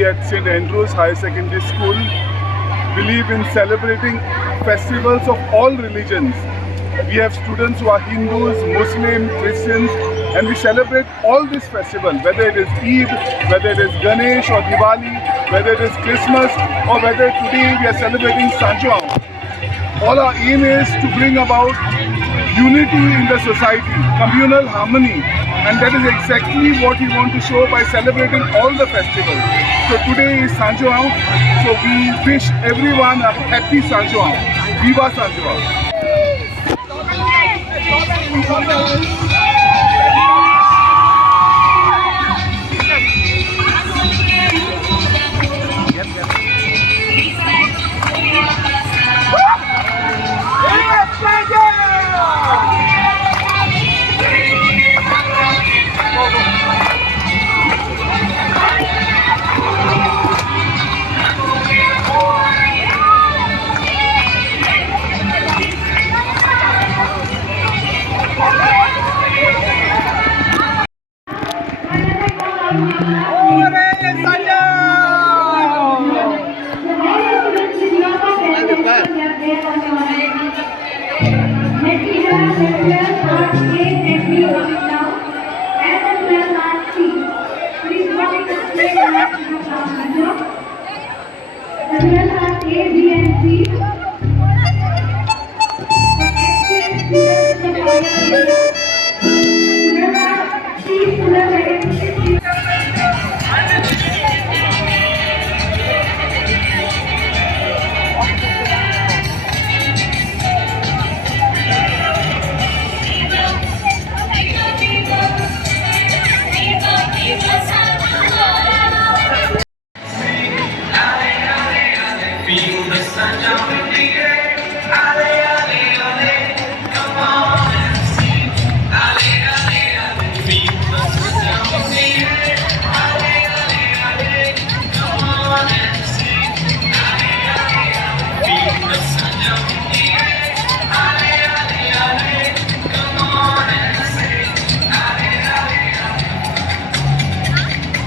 we at St. Andrews Higher Secondary School believe in celebrating festivals of all religions. We have students who are Hindus, Muslims, Christians, and we celebrate all these festivals, whether it is Eid, whether it is Ganesh or Diwali, whether it is Christmas, or whether today we are celebrating Sanjuan. All our aim is to bring about unity in the society, communal harmony, and that is exactly what we want to show by celebrating all the festivals. So today is Sanjuan, so we wish everyone a happy Sanjuan. Viva Sanjuan! A, B and C.